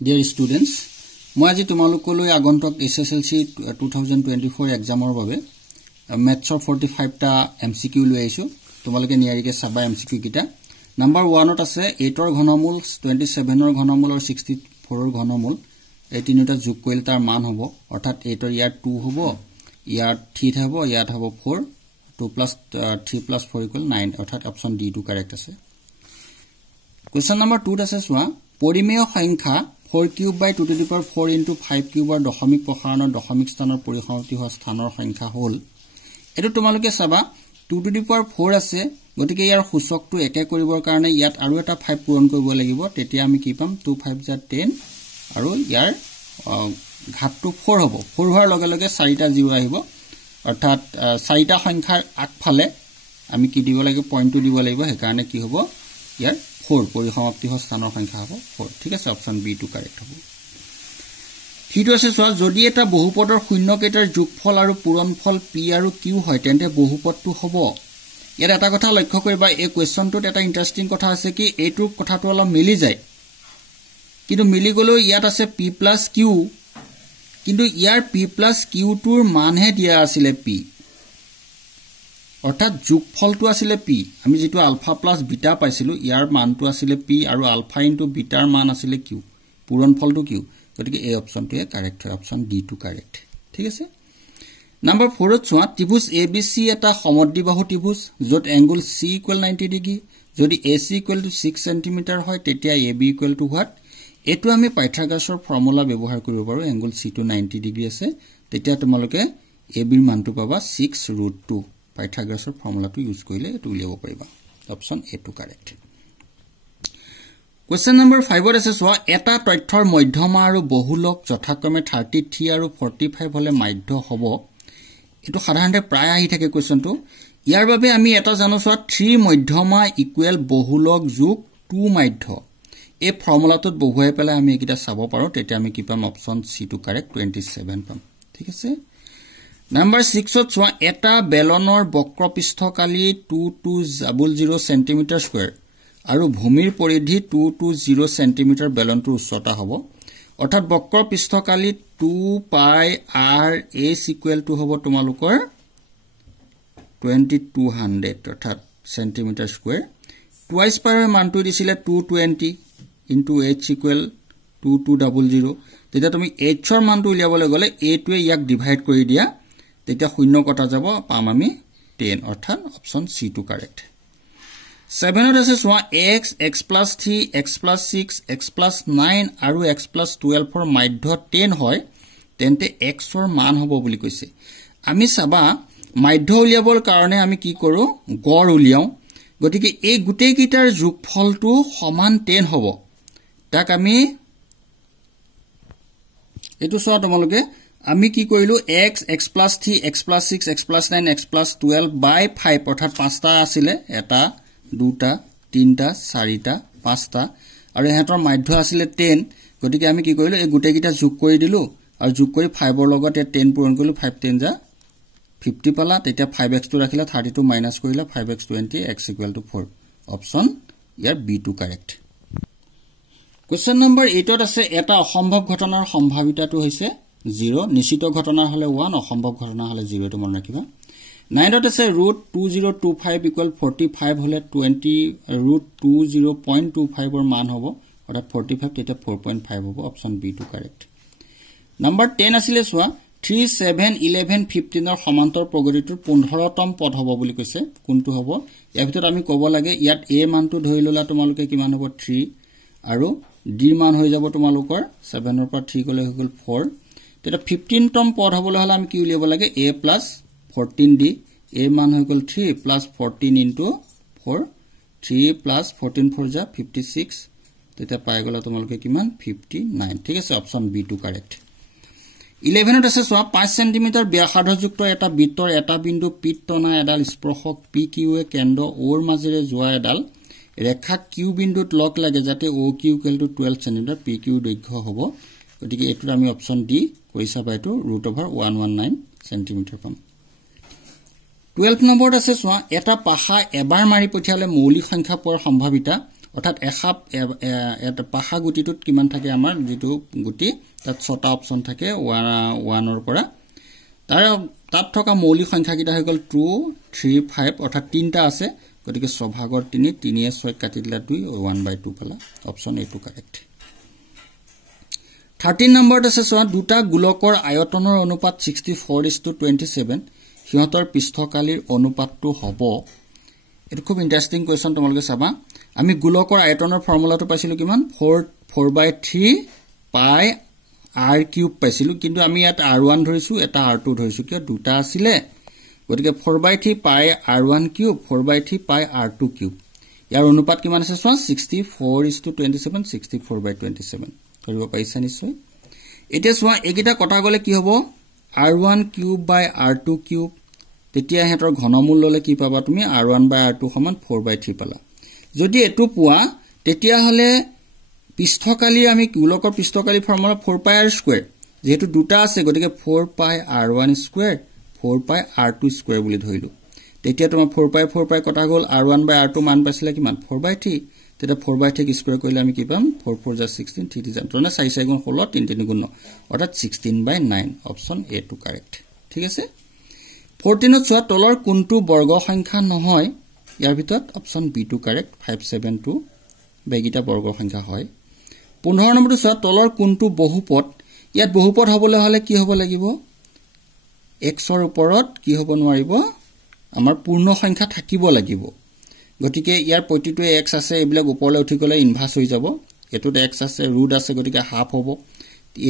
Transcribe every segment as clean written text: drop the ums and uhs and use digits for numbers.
Dear students, মই আজি তোমালোকলৈ আগন্তুক SSLC 2024 এক্সামৰ বাবে ম্যাথছৰ 45 টা MCQ লৈ আইছো তোমালোকে নিয়াৰিকে চাবা MCQ কিটা নাম্বাৰ 1 ত আছে 8 ৰ ঘনমূল 27 ৰ ঘনমূল আৰু 64 ৰ ঘনমূল এই তিনিটা যোগ কৰিলে তাৰ মান হ'ব অৰ্থাৎ 8 ৰ ইয়াৰ 2 হ'ব ইয়াৰ 3 হ'ব ইয়াত হ'ব 4 2 plus 3 plus 4 equal 9 অৰ্থাৎ অপচন ডি টু কাৰেক্ট আছে কোৱেশ্চন নম্বৰ 2 ত আছে সোৱা পৰিমেয় সংখ্যা 4 cube by 2 to the power 4 into 5 cube or দশমিক প্ৰসাৰণৰ দশমিক স্থানৰ পৰিসমাপ্তি হোৱা স্থানৰ সংখ্যা হ'ল এটো তোমালোকে চাবা 2 to the power 4 আছে গতিকে ইয়াৰ সূচকটো একে কৰিবৰ কাৰণে ইয়াত আৰু এটা 5 পূৰণ কৰিব লাগিব তেতিয়া আমি কি পাম 2 5 * 10 আৰু ইয়াৰ ঘাতটো 4 হ'ব 4 হোৱাৰ লগে লগে 4টা 0 আহিব অৰ্থাৎ 4টা সংখ্যাৰ আগফালে আমি কি দিব লাগিব পইণ্টটো দিব লাগিব হে কাৰণে কি হ'ব ইয়াৰ 4 পৰিসমাপ্তি হোৱা স্থানৰ সংখ্যা হ'ব 4 ঠিক আছে অপচন বি টু কাৰেক্ট হ'ব হিটো আছে সোৱা যদি এটা বহুপদৰ শূন্যকেইটাৰ যোগফল আৰু পূৰণফল p আৰু q হয় তেন্তে বহুপদটো হ'ব ইয়াৰ এটা কথা লক্ষ্য কৰিবা এই কোৱেশ্চনটোত এটা ইন্টাৰেষ্টিং কথা আছে কি এইটো কথাটো অলপ মিলি যায় কিন্তু মিলি গলেও ইয়াত আছে p + q কিন্তু ইয়াৰ p + q টোৰ মানহে দিয়া আছিল p অৰ্থাৎ যোগফলটো আছিল p আমি যেটো আলফা প্লাস বিটা পাইছিলো ইয়াৰ মানটো আছিল p আৰু আলফা ইনটু বিটাৰ মান আছিল q পূৰণফলটো q গতিকে এই অপচনটোৱে কাৰেক্ট হয় অপচন ডি টু কাৰেক্ট ঠিক আছে নাম্বাৰ 4 ত চোৱা ত্ৰিভুজ ABC এটা সমদ্বিবাহু ত্ৰিভুজ যত এংগল C = 90 ডিগ্ৰী যদি AC = 6 cm হয় তেতিয়া AB = what এটো আমি পাইথাগোৰাছৰ ফৰ্মুলা ব্যৱহাৰ কৰিব পাৰো এংগল C টো 90 ডিগ্ৰী আছে তেতিয়া তোমালোকে AB ৰ মানটো পাবা 6√2 পাইথাগোৰাছৰ ফৰ্মুলাটো ইউজ কৰিলে এটো উলিয়াব পাৰিবা option A to correct question number 5 ত আছে সোৱা এটা তথ্যৰ মধ্যমা আৰু বহুলক যথাক্ৰমে 33 আৰু 45 হলে মাধ্য হ'ব এটো সাধাৰণতে প্ৰায় আহি থাকে কোৱেশ্চনটো ইয়াৰ বাবে আমি এটা জানো সোৱা 3 মধ্যমা ইকুৱেল বহুলক যোগ 2 মাধ্য এই ফৰ্মুলাটোত বহুৱাই পেলাই আমি এটা চাব পাৰো তেতিয়া আমি কি পাম অপচন সি টু কাৰেক্ট 27 পাম ঠিক আছে নাম্বাৰ 6 ত সোৱা এটা বেলনৰ বক্ৰপৃষ্ঠকালি 2200 সেন্টিমিটাৰ স্কয়াৰ আৰু ভূমিৰ পৰিধি 220 সেন্টিমিটাৰ বেলনটোৰ উচ্চতা হ'ব অৰ্থাৎ বক্ৰপৃষ্ঠকালি 2 পাই r s = হ'ব তোমালোকৰ 2200 অৰ্থাৎ সেন্টিমিটাৰ স্কয়াৰ টুৱাইস পাইৰ মানটো দিছিলে 220 into h = 2200 তেতিয়া তুমি h ৰ মানটো উলিয়াবলৈ গলে a টোৱে ইয়াক ডিভাইড কৰি দিয়া তেতিয়া শূন্য কটা যাব পাম আমি 10 অৰ্থাৎ অপচন সি টু কাৰেক্ট 7 ত আছে সোৱা x x + 3 x + 6 x + 9 আৰু x + 12 ৰ মাধ্য 10 হয় তেন্তে x ৰ মান হ'ব বুলি কৈছে আমি চাবা মাধ্য উলিয়াবৰ কাৰণে আমি কি কৰো গড় উলিয়াও গতিকে এই গুটেই কিটাৰ যোগফলটো সমান 10 হ'ব তাক আমি এটো সোৱা তোমালোকে আমি কি কৰিলো x x + 3 x + 6 x + 9 x + 12 by 5 অৰ্থাৎ 5টা আছিল এটা দুটা তিনটা চাৰিটা পাঁচটা আৰু এহতৰ মাধ্য আছিল 10 গতিকে আমি কি কৰিলো এই গুটেই কিটা যোগ কৰি দিলো আৰু যোগ কৰি 5 ৰ লগত 10 পূৰণ কৰিলো 5 10 যা 50 পালা তেতিয়া 5x টো ৰাখিলা 32 মাইনাস কৰিলা 5x 20 x = 4 অপচন ইয়াৰ B to correct question number 8 ত আছে এটা অসম্ভৱ ঘটনাৰ সম্ভাৱিতাটো হৈছে 0 নিশ্চিত ঘটনা হলে 1 অসম্ভৱ ঘটনা হলে 0 টো মনত ৰাখিবা 9 ত আছে √2025 = 45 হলে 20√20.25 ৰ মান হ'ব অৰ্থাৎ 45 তেতিয়া 4.5 হ'ব option B to correct number 10 আছিল সোৱা 3 7 11 15 ৰ সমান্তৰ প্ৰগতিটোৰ 15তম পদ হ'ব বুলি কৈছে কোনটো হ'ব ইয়াৰ ভিতৰত আমি ক'ব লাগে ইয়াত a মানটো ধৰি ললা তোমালোকে কিমান হ'ব 3 আৰু d মান হৈ যাব তোমালোকৰ 7 ৰ পৰা 3 গলে হৈ গল 4 তেতিয়া 15তম পদ হ'বলৈ হলে আমি কি উলিয়াব লাগে a + 14d a মান হৈ গল 3 + 14 into 4 3 + 14 4 যা 56 তেতিয়া পাই গলা তোমালোকে কিমান 59 ঠিক আছে অপচন বি টু কাৰেক্ট 11 ত আছে সোৱা 5 cm ব্যাসাৰ্ধযুক্ত এটা বৃত্তৰ এটা বিন্দু পিত টনা এডাল স্পৰ্শক PQ এ কেন্দ্ৰ O ৰ মাজেৰে যোৱা এডাল ৰেখা Q বিন্দুত লগ লাগে যাতে OQ = 12 cm PQ দৈৰ্ঘ্য হ'ব গতিকে এটো আমি অপচন ডি কৰিছা বাইটো √119 cm পাম 12 নম্বৰত আছে সোৱা এটা পাহা এবাৰ মাৰি পঠিয়ালে মৌলিক সংখ্যা পোৱাৰ সম্ভাৱিতা অৰ্থাৎ এখাপ এটা পাহা গুটিটোত কিমান থাকে আমাৰ যেটো গুটি তাত 6টা অপচন থাকে 1 ৰ পৰা তাত থকা মৌলিক সংখ্যা কিটা হৈ গল 2 3 5 অৰ্থাৎ 3টা আছে গতিকে 6 ভাগৰ 3 3 এ 6 কাটি দিলা 2 1/2 পালা অপচন এ টু কাৰেক্ট 13 নম্বৰত আছে সোৱা দুটা গোলকৰ আয়তনৰ অনুপাত 64:27 হিহঁতৰ পৃষ্ঠকালিৰ অনুপাতটো হ'ব এটো খুব ইন্টাৰেষ্টিং কোৱেশ্চন তোমালোকে চাবা আমি গোলকৰ আয়তনৰ ফৰ্মুলাটো পাইছিলো কিমান 4/3 পাই r কিউব পাইছিলো কিন্তু আমি ইয়াত r1 ধৰিছো এটা r2 ধৰিছো কিয় দুটা আছিল গতিকে 4/3 পাই r1 কিউব 4/3 পাই r2 কিউব ইয়াৰ অনুপাত কিমান আছে সোৱা 64:27 64/27 কৰিব পাইছা নিশ্চয় এতিয়া সোৱা একিটা কটা গলে কি হ'ব r1 কিউব বাই r2 কিউব তেতিয়া হেতৰ ঘনমূল ললে কি পাবা তুমি r1 বাই r2 সমান 4/3 পালা যদি এটো পোৱা তেতিয়া হলে পৃষ্ঠকালি আমি গোলকৰ পৃষ্ঠকালি ফৰ্মুলা 4 পাই r স্কয়াৰ যেহেতু দুটা আছে গতিকে 4 পাই r1 স্কয়াৰ 4 পাই r2 স্কয়াৰ বুলি ধৰিলো তেতিয়া তোমাৰ 4 পাই কটা গল r1 বাই r2 মান পাইছিলে কিমান 4/3 তেটা 4/3 স্কয়াৰ কৰিলে আমি কি পাম 4 4 যা 16 3 3 তনে 4 4 গুণ 16 3 3 গুণ 9 অৰ্থাৎ 16/9 অপচন এ টু কাৰেক্ট ঠিক আছে 14 ত তলৰ কোনটো বৰ্গ সংখ্যা নহয় ইয়াৰ ভিতৰত অপচন বি টু কাৰেক্ট 572 বেগিটা বৰ্গ সংখ্যা হয় 15 নম্বৰটো তলৰ কোনটো বহুপদ ইয়াত বহুপদ হ'বলৈ হলে কি হ'ব লাগিব x ৰ ওপৰত কি হ'ব নোৱাৰিব আমাৰ পূৰ্ণ সংখ্যা থাকিব লাগিব গতিকে ইয়াৰ প্ৰতিটোৱে x আছে এইবিলাক ওপৰলৈ উঠি গলে ইনভাৰ্স হৈ যাব এটোত x আছে ৰুট আছে গতিকে হাফ হ'ব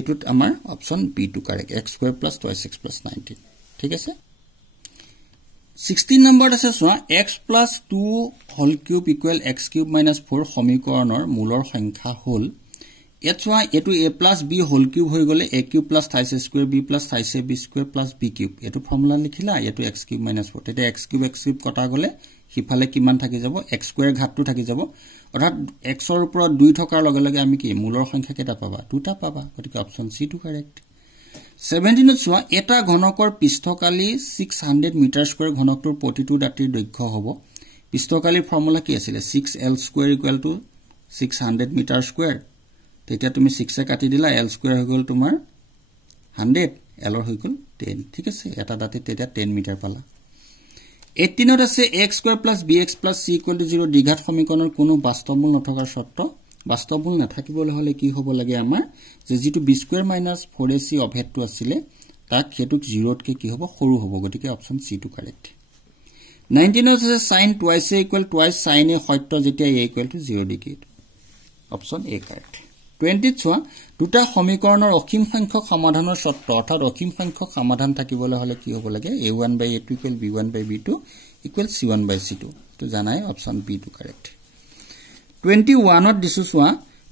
এটোত আমাৰ option B to correct x² + 2x + 19 ঠিক আছে 16 নম্বৰত আছে সোৱা x + 2 হোল কিউব = x³ - 4 সমীকৰণৰ মূলৰ সংখ্যা হ'ল এতোৱা এটো a + b হোল কিউব হৈ গলে a³ + 3c² b + 3ab² + b³ এটো ফৰ্মুলা লিখিলা এটো x³ - 4 তেতিয়া x³ কটা গলে হিফালে কিমান থাকি যাব x² ঘাতটো থাকি যাব অৰ্থাৎ x ৰ ওপৰত 2 থকাৰ লগে লগে আমি কি মূলৰ সংখ্যা কেটা পাবা দুটা পাবা গতিকে অপচন সি টু কাৰেক্ট 17 ত সোৱা এটা ঘনকৰ পৃষ্ঠকালি 600 মিটাৰ স্কয়াৰ ঘনকটোৰ প্ৰতিটো দাঁতিৰ দৈৰ্ঘ্য হ'ব পৃষ্ঠকালিৰ ফৰ্মুলা কি আছিল 6l² = 600 মিটাৰ স্কয়াৰ তেতিয়া তুমি 6 এ কাটি দিলা l স্কয়াৰ হৈ গল তোমাৰ 100 l হৈ গল 10 ঠিক আছে এটা দাঁতি তেতিয়া 10 মিটাৰ পালা 18 ত আছে x² + bx + c = 0 দ্বিঘাত সমীকৰণৰ কোনো বাস্তৱমূল নথকাৰ শৰ্ত বাস্তৱমূল নাথাকিবলৈ হলে কি হ'ব লাগে আমাৰ যে যেটো b² - 4ac অভেদটো আছিল তাক হেতুক 0 তকে কি হ'ব সৰু হ'ব গতিকে অপচন সি টু কাৰেক্ট 19 ত আছে sin twice a = twice sin a সত্য যেতিয়া a = 0 degree option A correct 20 সোৱা দুটা সমীকৰণৰ অসীম সংখ্যক সমাধানৰ শৰ্ত অৰ্থাৎ অসীম সংখ্যক সমাধান থাকিবলৈ হলে কি হ'ব লাগে a1/a2 = b1/b2 = c1/c2 তো জানাই অপচন বি টু কাৰেক্ট 21 ত দিছো সোৱা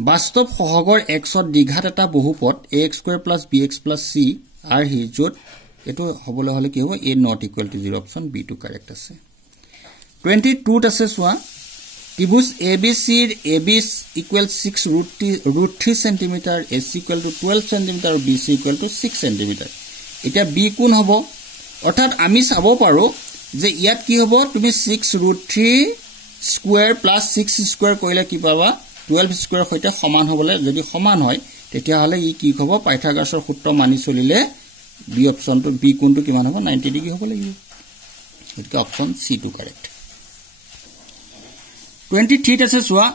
বাস্তৱ সহগৰ x ত দ্বিঘাত এটা বহুপদ ax² + bx + c আর হি যত এটো হবলৈ হলে কি হ'ব a ≠ 0 option B to correct আছে 22 ত আছে সোৱা ত্ৰিভুজ ABC ৰ AB = 6√3 cm AC = 12 cm আৰু BC = 6 cm এটা B কোণ হ'ব অৰ্থাৎ আমি চাব পাৰো যে ইয়াত কি হ'ব তুমি 6√3 স্কয়াৰ + 6 স্কয়াৰ কৰিলে কি পাবা 12 স্কয়াৰ হৈতে সমান হ'বলে যদি সমান হয় তেতিয়া হলে ই কি হ'ব পাইথাগোৰাছৰ সূত্ৰ মানি চলিলে বি অপচনটো বি কোণটো কিমান হ'ব 90 ডিগ্ৰী হ'ব লাগিব এটো অপচন সি টু কাৰেক্ট 23 ত আছে সোৱা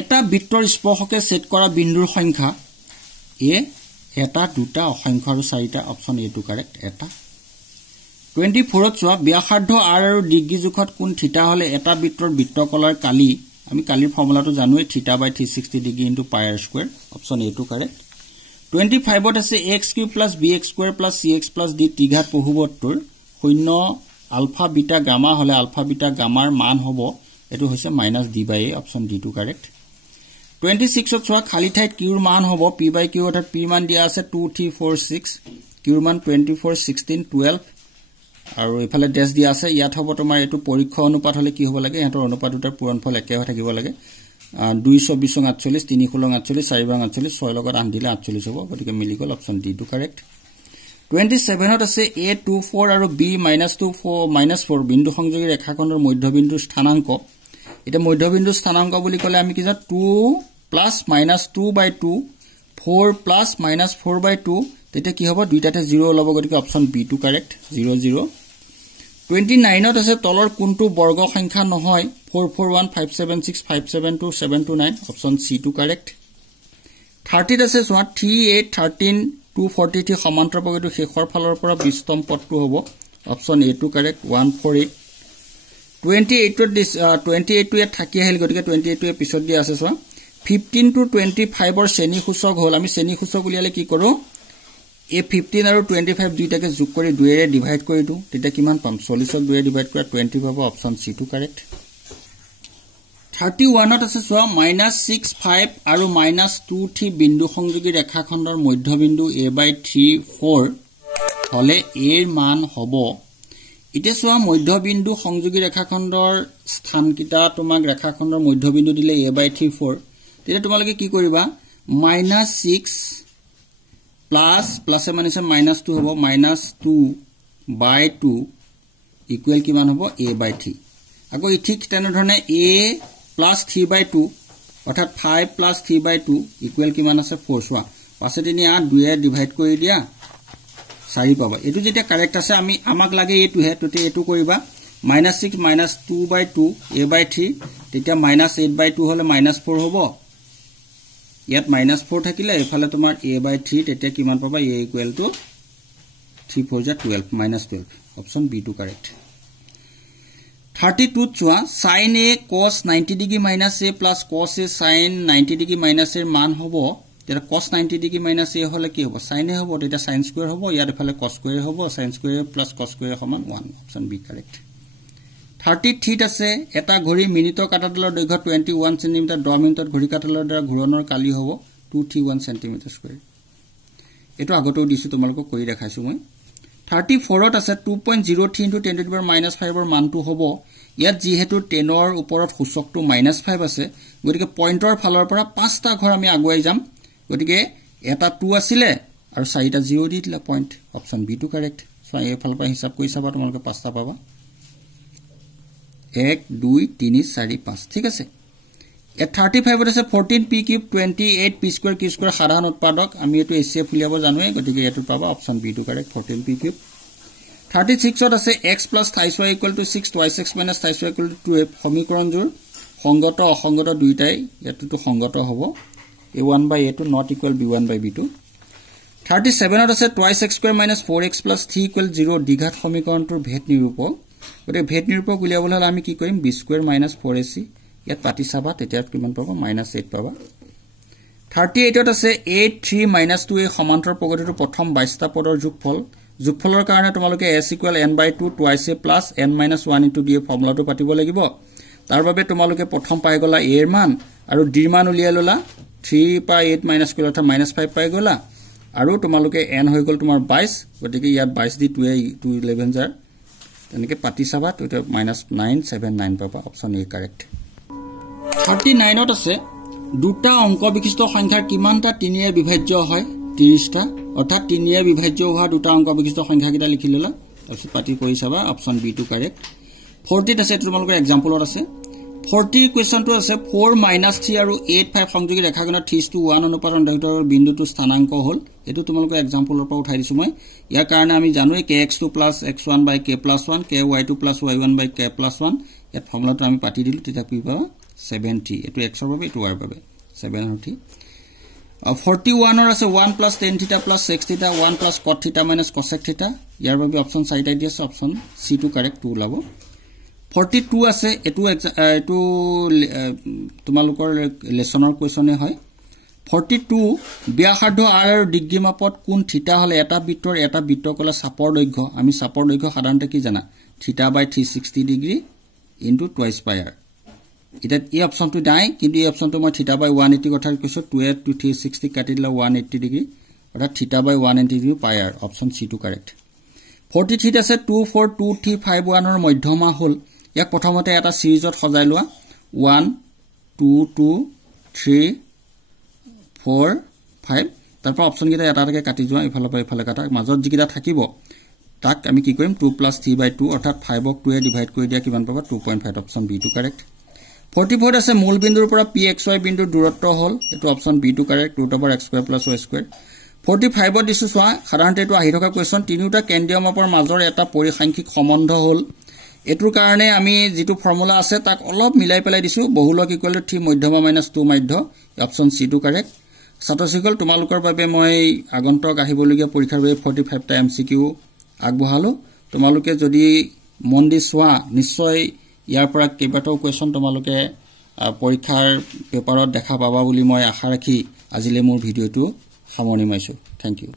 এটা বৃত্তৰ স্পৰ্শকে ছেদ কৰা বিন্দুৰ সংখ্যা a এটা দুটা অসংখ্য আৰু চাৰিটা অপচন এ টু কাৰেক্ট এটা 24 ত সোৱা ব্যাসাৰ্ধ r আৰু ডিগ্ৰী জোখত কোণ থিতা হলে এটা বৃত্তৰ বৃত্তকলাৰ কালি আমি কালিৰ ফৰ্মুলাটো জানোৱে θ/360 degree * πr² option A to correct 25 ত আছে x³ + bx² + cx + d ত্ৰিঘাত বহুপদটোৰ 0 আলফা বিটা গামা হলে আলফা বিটা গামাৰ মান হ'ব এটো হৈছে -d/a option D to correct 26 ত সোৱা খালি ঠাইত কিউৰ মান হ'ব p/q অৰ্থাৎ p মান দিয়া আছে 2 3 4 6 কিউৰ মান 24 16 12 আৰু এফালে ডেশ দিয়া আছে ইয়াত হ'ব তোমাৰ এটো পৰীক্ষা অনুপাত হলে কি হ'ব লাগে এতৰ অনুপাত দুটাৰ পূৰণফল একে হৈ থাকিব লাগে 2 24 48 3 16 48 4 48 6 লগত আন দিলে 48 হ'ব গতিকে মিলি গল অপচন ডি টু কাৰেক্ট 27 ত আছে a24 আৰু b -24 বিন্দু সংযোগী ৰেখাখণ্ডৰ মধ্যবিন্দুৰ স্থানাংক এটা মধ্যবিন্দু স্থানাঙ্ক বুলি কলে আমি কি জানো 2 প্লাস মাইনাস 2/2 4 প্লাস মাইনাস 4/2 তেতে কি হ'ব দুইটাতে 0 ওলাব গতিকে অপচন বি টু কারেক্ট 0 0 29 ত আছে তলৰ কোনটো বৰ্গ সংখ্যা নহয় 441 576 572 729 অপচন সি টু কাৰেক্ট 30 ত আছে সোৱা 38 13 243 সমান্তৰাল পগটো শেষৰ ফালৰ পৰা 20তম পদটো হ'ব অপচন এ টু কারেক্ট 148 28 টো ইয়াত থাকি আহিল গতিকে 28 টো পিছত দি আছে সোৱা 15 to 25 or শ্ৰেণী সূচক হল আমি শ্ৰেণী সূচক উলিয়ালে কি কৰো এ 15 আৰু 25 দুইটাকে যোগ কৰি 2 এৰে ডিভাইড কৰি দিও তেতিয়া কিমান পাম 40 ক 2 এৰে ডিভাইড কৰা 20 পাব অপচন সি টু কাৰেক্ট 31 ত আছে সোৱা -6 5 আৰু -2 3 বিন্দু সংযোগী ৰেখাখণ্ডৰ মধ্যবিন্দু a/3 4 হলে এৰ মান হ'ব ইতে সোৱা মধ্যবিন্দু সংযোগী ৰেখাখণ্ডৰ স্থানকিটা তোমাক ৰেখাখণ্ডৰ মধ্যবিন্দু দিলে a/3 4 তেতিয়া তোমালোকে কি কৰিবা -6 প্লাস মানে -2 হ'ব -2/2 ইকুৱেল কিমান হ'ব a/3 আকৌ ঠিক তেনে ধৰণে a + 3/2 অৰ্থাৎ 5 + 3/2 ইকুৱেল কিমান আছে 4 সোৱা পাছে তিনি 8 2 এ ডিভাইড কৰি দিয়া 4 পাবা এটো যেতিয়া কাৰেক্ট আছে আমি আমাক লাগে এটো হে ততে এটো কৰিবা -6 - 2/2 a/3 তেতিয়া -8/2 হলে -4 হ'ব ইয়াত -4 থাকিলে এফালে তোমাৰ a/3 তেতিয়া কিমান পাবা a = 3 4 * 12 -12 option B to correct 32 চোৱা sin a cos 90 degree - a plus cos a sin 90 degree - এৰ মান হ'ব তেতিয়া cos 90 ডিগ্ৰী - a হলে কি হ'ব sin a হ'ব তেতিয়া sin স্কয়াৰ হ'ব ইয়াত এফালে cos স্কয়াৰ হ'ব sin square plus cos square সমান 1 অপচন বি কাৰেক্ট 33 আছে এটা ঘড়ী মিনিটৰ কাটাডালৰ দৈৰ্ঘ্য 21 সেমি 10 মিনিটত ঘড়ী কাটাডালৰ দ্বাৰা ঘূৰণৰ কালি হ'ব 231 সেমি স্কয়াৰ এটো আগতেও দিছো তোমালোকক কৰি দেখাইছো মই 34 ত আছে 2.03 * 10⁻⁻5 ৰ মানটো হ'ব ইয়াত যেহেতু 10 ৰ ওপৰত সূচকটো -5 আছে গতিকে পইণ্টৰ ফালৰ পৰা পাঁচটা ঘৰ আমি আগুৱাই যাম গতিকে এটা 2 আছিলে আৰু চাৰিটা 0 দি দিলা point option B to correct so এই ফালৰ পৰা হিচাপ কৰি চাবা তোমালোকে পাঁচটা পাবা 1 2 3 4 5 ঠিক আছে এ 35 ত আছে 14p³ 28 p² সাধাৰণ উৎপাদক আমি এটো এসএফ উলিয়াব জানোৱে গতিকে এটো পাবা option B to correct 14p³ 36 ত আছে x + θy = 6 2x - θy = 2f সমীকৰণজোৰ সংগত অসংগত দুইটাই এটো সংগত হ'ব a1/a to not equal b1/b2 37 ত আছে 2x² - 4x + 3 = 0 দ্বিঘাত সমীকৰণটোৰ ভেদ নিৰূপক গতিকে ভেদ নিৰূপক উলিয়াবলৈ হলে আমি কি কৰিম b² - 4ac ইয়াত পাতি চাবা তেতিয়া কিমান পাবা -8 পাবা 38 ত আছে 8 3 - 2 এই সমান্তৰাল প্ৰগতিৰ প্ৰথম 22টা পদৰ যোগফলৰ কাৰণে তোমালোকে s = n/2 twice a plus n - 1 into d ফৰ্মুলাটো পাতিব লাগিব তাৰ বাবে তোমালোকে প্ৰথম পাই গলা a এৰ মান আৰু d এৰ মান উলিয়াই ললা 3 পা 8 মাইনাস কৰি অৰ্থাৎ -5 পাই গলা আৰু তোমালোকে n হৈ গল তোমাৰ 22 গতিকে ইয়াত 22 দি 2 11 জাৰ তেনেকে পাতি চাবা তো -979 পাবা অপচন এ কাৰেক্ট 39 ত আছে দুটা অংক বিশিষ্ট সংখ্যাৰ কিমানটা তিনিয়ে বিভাজ্য হয় 30টা অৰ্থাৎ তিনিয়ে বিভাজ্য হোৱা দুটা অংক বিশিষ্ট সংখ্যা কিটা লিখি ললা তাৰপিছত পাতি কৰি চাবা অপচন বি টু কাৰেক্ট 40 আছে তোমালোকৰ এক্সাম্পলত আছে 40 কোৱেশ্চনটো আছে 4 - 3 আৰু 8 5 সংযোগী ৰেখাখনৰ 3:1 অনুপাত অন্তৰ্গতৰ বিন্দুটো স্থানাংক হল এটো তোমালোকৰ এক্সাম্পলৰ পৰা উঠাই দিছো মই ইয়াৰ কাৰণে আমি জানো kx2 + x1/k+1 ky2 + y1/k+1 ইয়াত ফৰ্মুলাটো আমি পাতি দিলো তেতিয়া কি পাবা 70 এটো x ৰ বাবে এটো y ৰ বাবে 70 41 ৰ আছে 1 + tan θ + sec θ 1 + cot θ - cosec θ ইয়াৰ বাবে অপচন চাৰিটা দি আছে অপচন সি টু কাৰেক্ট 2 ওলাব 42 আছে এটো তোমালোকৰ লেসনৰ কোৱেশ্চনে হয় 42 ব্যাসাৰ্ধ r আৰু ডিগ্ৰী মাপত কোন থিতা হলে এটা বৃত্তকলা চাপৰ দৈৰ্ঘ্য আমি চাপৰ দৈৰ্ঘ্য সাধাৰণতে কি জানা θ/360 ডিগ্ৰী ইনটু টুৱাইস পাই r এটা এই অপচনটো নাই কিন্তু এই অপচনটো মই θ/180 কথা কৈছো 2 to 360 কাটি দিলা 180 ডিগ্ৰী অৰ্থাৎ θ/180 degree pi r option C to correct 43 আছে 2 4 2 3 5 1 ৰ মধ্যমা হল ইয়াক প্ৰথমতে এটা সিৰিজত সজাই লোৱা 1 2 2 3 4 5 তাৰপৰা অপচন কিটা এটা এটাকে কাটি যোৱা ইফালৰ পৰা ইফালে কাটা মাজত যিকিটা থাকিব তাক আমি কি কৰিম 2 + 3/2 অৰ্থাৎ 5 ক 2 এ ডিভাইড কৰি দিয়া কিমান পাবা 2.5 অপচন বি টু কাৰেক্ট 44 আছে মূল বিন্দুৰ পৰা pxy বিন্দুৰ দূৰত্ব হল এটো option B to correct √x² + y²। 45 ত দিছো সোৱা সাধাৰণতে এটো আহি থকা কোৱেশ্চন তিনিটা কেন্দ্ৰীয় মাপৰ মাজৰ এটা পৰিসাংখ্যিক সম্বন্ধ হল এটোৰ কাৰণে আমি যেটো ফৰ্মুলা আছে তাক অলপ মিলাই পেলাই দিছো বহুলক ইকুৱেল টু 3 মধ্যমা - 2 মধ্য অপচন সি টু কাৰেক্ট। ছাত্ৰসকল তোমালোকৰ বাবে মই আগন্তুক আহিবলগীয়া পৰীক্ষাৰ বাবে 45 টা এমসিকিউ আগবঢ়ালো তোমালোকে যদি মন দি সোৱা নিশ্চয় ইয়াৰ পৰা কেইবাটাও কোৱেশ্চন তোমালোকে পৰীক্ষাৰ পেপাৰত দেখা পাবা বুলি মই আশা ৰাখি আজিলে মোৰ ভিডিওটো সামৰণি মাৰিছো। Thank U.